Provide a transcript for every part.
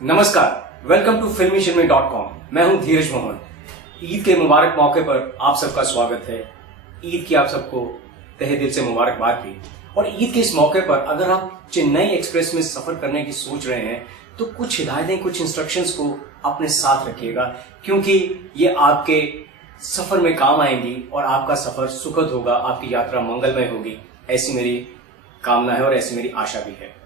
नमस्कार, welcome to filmishinme.com। मैं हूं धीरज मोहन। ईद के मुबारक मौके पर आप सबका स्वागत है। ईद की आप सबको तहे दिल से मुबारकबाद भी। और ईद के इस मौके पर अगर आप चेन्नई एक्सप्रेस में सफर करने की सोच रहे हैं तो कुछ हिदायतें, कुछ इंस्ट्रक्शंस को अपने साथ रखिएगा, क्योंकि ये आपके सफर में काम आएंगी और आपका सफर सुखद होगा, आपकी यात्रा मंगलमय होगी। ऐसी मेरी कामना है और ऐसी मेरी आशा भी है।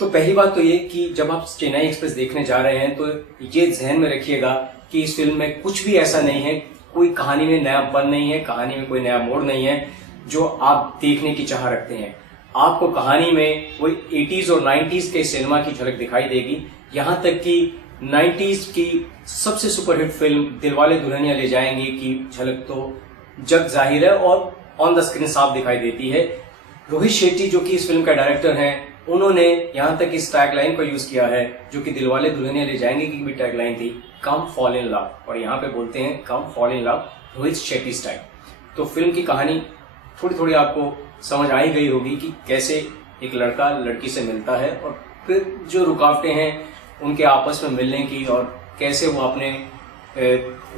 तो पहली बात तो ये कि जब आप चेन्नई एक्सप्रेस देखने जा रहे हैं तो ये ध्यान में रखिएगा कि इस फिल्म में कुछ भी ऐसा नहीं है, कोई कहानी में नयापन नहीं है, कहानी में कोई नया मोड़ नहीं है जो आप देखने की चाह रखते हैं। आपको कहानी में वही 80s और 90s के सिनेमा की झलक दिखाई देगी। यहां तक कि 90s की सबसे सुपरहिट फिल्म दिलवाले दुल्हनिया ले जाएंगे की झलक तो जग जाहिर है और ऑन द स्क्रीन साफ दिखाई देती है। रोहित शेट्टी जो कि इस फिल्म का डायरेक्टर हैं, उन्होंने यहां तक इस टैगलाइन को यूज किया है जो कि दिलवाले दुल्हनिया ले जाएंगे की भी टैगलाइन थी, कम फॉल इन लव, और यहाँ पे बोलते हैं come fall in love Rohit Shetty style. तो फिल्म की कहानी थोड़ी थोड़ी आपको समझ आई गई होगी कि कैसे एक लड़का लड़की से मिलता है और फिर जो रुकावटें हैं उनके आपस में मिलने की, और कैसे वो अपने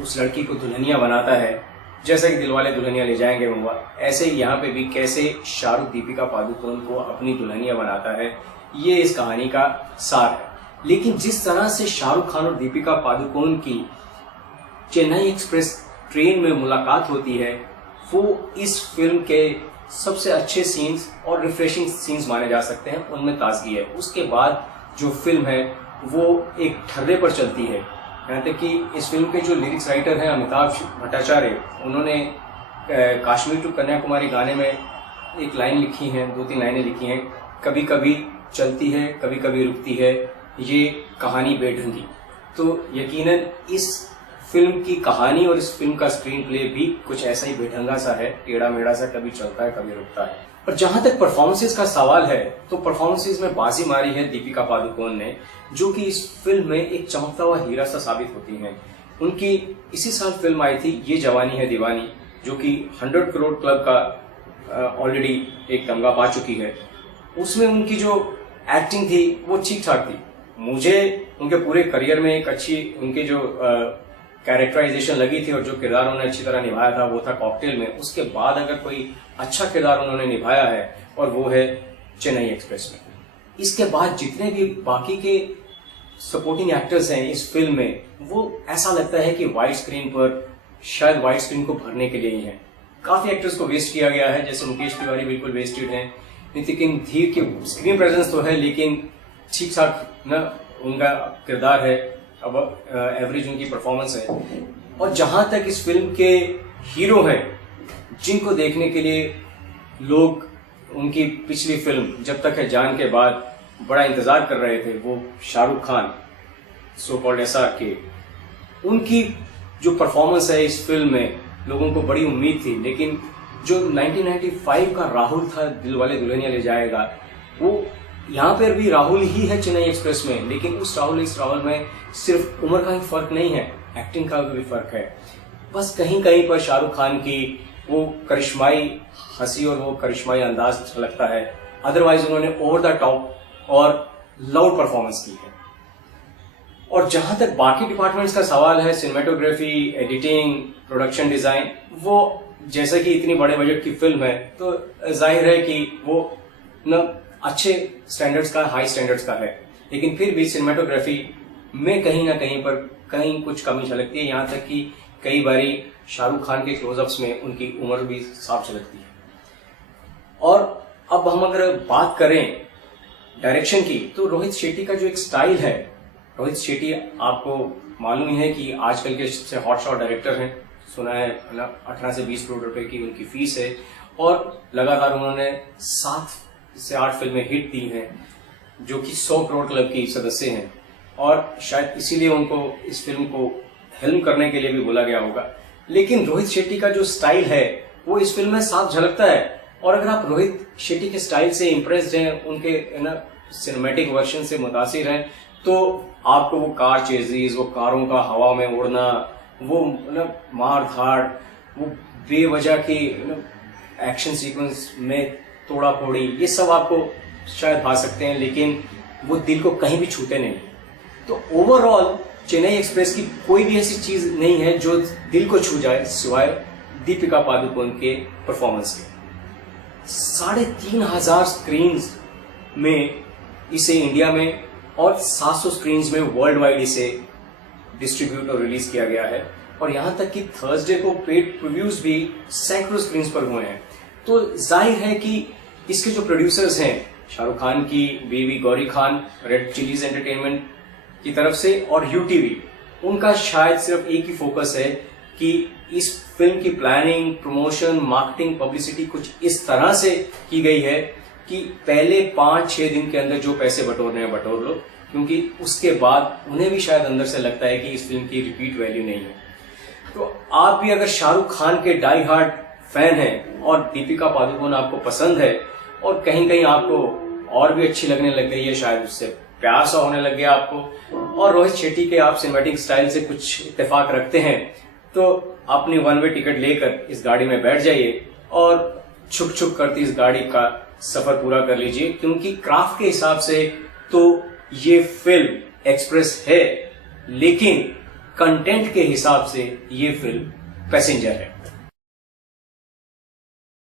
उस लड़की को दुल्हनिया बनाता है। जैसा कि दिलवाले दुल्हनिया ले जाएंगे हुआ, ऐसे ही यहाँ पे भी कैसे शाहरुख दीपिका पादुकोण को अपनी दुल्हनिया बनाता है, ये इस कहानी का सार है। लेकिन जिस तरह से शाहरुख खान और दीपिका पादुकोण की चेन्नई एक्सप्रेस ट्रेन में मुलाकात होती है, वो इस फिल्म के सबसे अच्छे सीन्स और रिफ्रेशिंग सीन्स माने जा सकते हैं। उनमें ताजगी है। उसके बाद जो फिल्म है वो एक ठर्रे पर चलती है। यहाँ तक कि इस फिल्म के जो लिरिक्स राइटर हैं अमिताभ भट्टाचार्य, उन्होंने कश्मीर टू कन्याकुमारी गाने में एक लाइन लिखी है, 2-3 लाइनें लिखी हैं, कभी कभी चलती है कभी कभी रुकती है ये कहानी बेढंगी। तो यकीनन इस फिल्म की कहानी और इस फिल्म का स्क्रीन प्ले भी कुछ ऐसा ही बेढंगा सा है, टेढ़ा मेढ़ा सा, कभी चलता है कभी रुकता है। और जहां तक परफॉर्मेंसेस का सवाल है तो परफॉर्मेंसेस में बाजी मारी है दीपिका पादुकोण ने, जो कि इस फिल्म में एक चमकता हुआ हीरा सा साबित होती हैं। उनकी इसी साल फिल्म आई थी ये जवानी है दीवानी, जो कि 100 करोड़ क्लब का ऑलरेडी एक तमगा पा चुकी है। उसमें उनकी जो एक्टिंग थी वो ठीक ठाक थी। मुझे उनके पूरे करियर में एक अच्छी उनकी जो कैरेक्टराइजेशन लगी थी और जो किरदार उन्होंने अच्छी तरह निभाया था वो था कॉकटेल में। उसके बाद अगर कोई अच्छा किरदार उन्होंने निभाया है और वो है चेन्नई एक्सप्रेस में। इसके बाद जितने भी बाकी के सपोर्टिंग एक्टर्स हैं इस फिल्म में, वो ऐसा लगता है कि वाइड स्क्रीन पर शायद वाइड स्क्रीन को भरने के लिए ही है। काफी एक्टर्स को वेस्ट किया गया है, जैसे मुकेश तिवारी बिल्कुल वेस्टेड हैं। नितिन धीर की स्क्रीन प्रेजेंस तो है लेकिन ठीक ठाक न उनका किरदार है, अब एवरेज उनकी परफॉर्मेंस है। और जहां तक इस फिल्म के हीरो हैं जिनको देखने के लिए लोग उनकी पिछली फिल्म जब तक है जान के बाद बड़ा इंतजार कर रहे थे, वो Shahrukh Khan so called SR के, उनकी जो परफॉर्मेंस है इस फिल्म में लोगों को बड़ी उम्मीद थी। लेकिन जो 1995 का राहुल था दिलवाले दुल्हनिया ले जाएगा, वो यहाँ पर भी राहुल ही है चेन्नई एक्सप्रेस में, लेकिन उस राहुल इस राहुल में सिर्फ उम्र का ही फर्क नहीं है, एक्टिंग का भी फर्क है। बस कहीं कहीं पर शाहरुख खान की वो करिश्माई हंसी और वो करिश्माई अंदाज लगता है, अदरवाइज उन्होंने ओवर द टॉप और लाउड परफॉर्मेंस की है। और जहां तक बाकी डिपार्टमेंट्स का सवाल है, सिनेमेटोग्राफी, एडिटिंग, प्रोडक्शन डिजाइन, वो जैसा कि इतनी बड़े बजट की फिल्म है तो जाहिर है कि वो न अच्छे स्टैंडर्ड्स का, हाई स्टैंडर्ड्स का है, लेकिन फिर भी सिनेमेटोग्राफी में कहीं ना कहीं पर कहीं कुछ कमी झलकती है। यहाँ तक कि कई बारी शाहरुख खान के क्लोजअप्स में उनकी उम्र भी साफ झलकती है। और अब हम अगर बात करें डायरेक्शन की, तो रोहित शेट्टी का जो एक स्टाइल है, रोहित शेट्टी आपको मालूम ही है कि आजकल के सबसे हॉटशॉट डायरेक्टर हैं। सुना है 18 से 20 करोड़ रुपए की उनकी फीस है और लगातार उन्होंने 7 से 8 फिल्में हिट दी हैं, जो कि 100 करोड़ क्लब की सदस्य हैं। और शायद इसीलिए उनको इस फिल्म को हेल्म करने के लिए भी बोला गया होगा। लेकिन रोहित शेट्टी का जो स्टाइल है वो इस फिल्म में साफ झलकता है। और अगर आप रोहित शेट्टी के स्टाइल से इम्प्रेस्ड हैं, उनके सिनेमैटिक वर्जन से मुतासिर हैं, तो आपको वो कार चेजिस, वो कारों का हवा में उड़ना, वो मार धाड़, वो बेवजह की एक्शन सीक्वेंस में तोड़ा फोड़ी, ये सब आपको शायद भा सकते हैं, लेकिन वो दिल को कहीं भी छूते नहीं। तो ओवरऑल चेन्नई एक्सप्रेस की कोई भी ऐसी चीज नहीं है जो दिल को छू जाए सिवाय दीपिका पादुकोण के परफॉर्मेंस के। 3,500 स्क्रीन में इसे इंडिया में और 700 स्क्रीन में वर्ल्ड वाइड इसे डिस्ट्रीब्यूट और रिलीज किया गया है, और यहां तक कि थर्सडे को पेड प्रीव्यूज भी सैकड़ों स्क्रीन पर हुए हैं। तो जाहिर है कि इसके जो प्रोड्यूसर्स हैं, शाहरुख खान की बीवी Gauri Khan red chillies entertainment की तरफ से और यूटीवी, उनका शायद सिर्फ एक ही फोकस है कि इस फिल्म की प्लानिंग, प्रमोशन, मार्केटिंग, पब्लिसिटी कुछ इस तरह से की गई है कि पहले 5-6 दिन के अंदर जो पैसे बटोरने हैं बटोर लो, क्योंकि उसके बाद उन्हें भी शायद अंदर से लगता है कि इस फिल्म की रिपीट वैल्यू नहीं है। तो आप भी अगर शाहरुख खान के डाई हार्ड फैन हैं और दीपिका पादुकोण आपको पसंद है और कहीं कहीं आपको और भी अच्छी लगने लग गई है, शायद उससे प्यार सा होने लग गया आपको, और रोहित शेट्टी के आप सिनेमैटिक स्टाइल से कुछ इत्तेफाक रखते हैं, तो अपनी वन वे टिकट लेकर इस गाड़ी में बैठ जाइए और छुक छुक करती इस गाड़ी का सफर पूरा कर लीजिए, क्योंकि क्राफ्ट के हिसाब से तो ये फिल्म एक्सप्रेस है, लेकिन कंटेंट के हिसाब से ये फिल्म पैसेंजर है।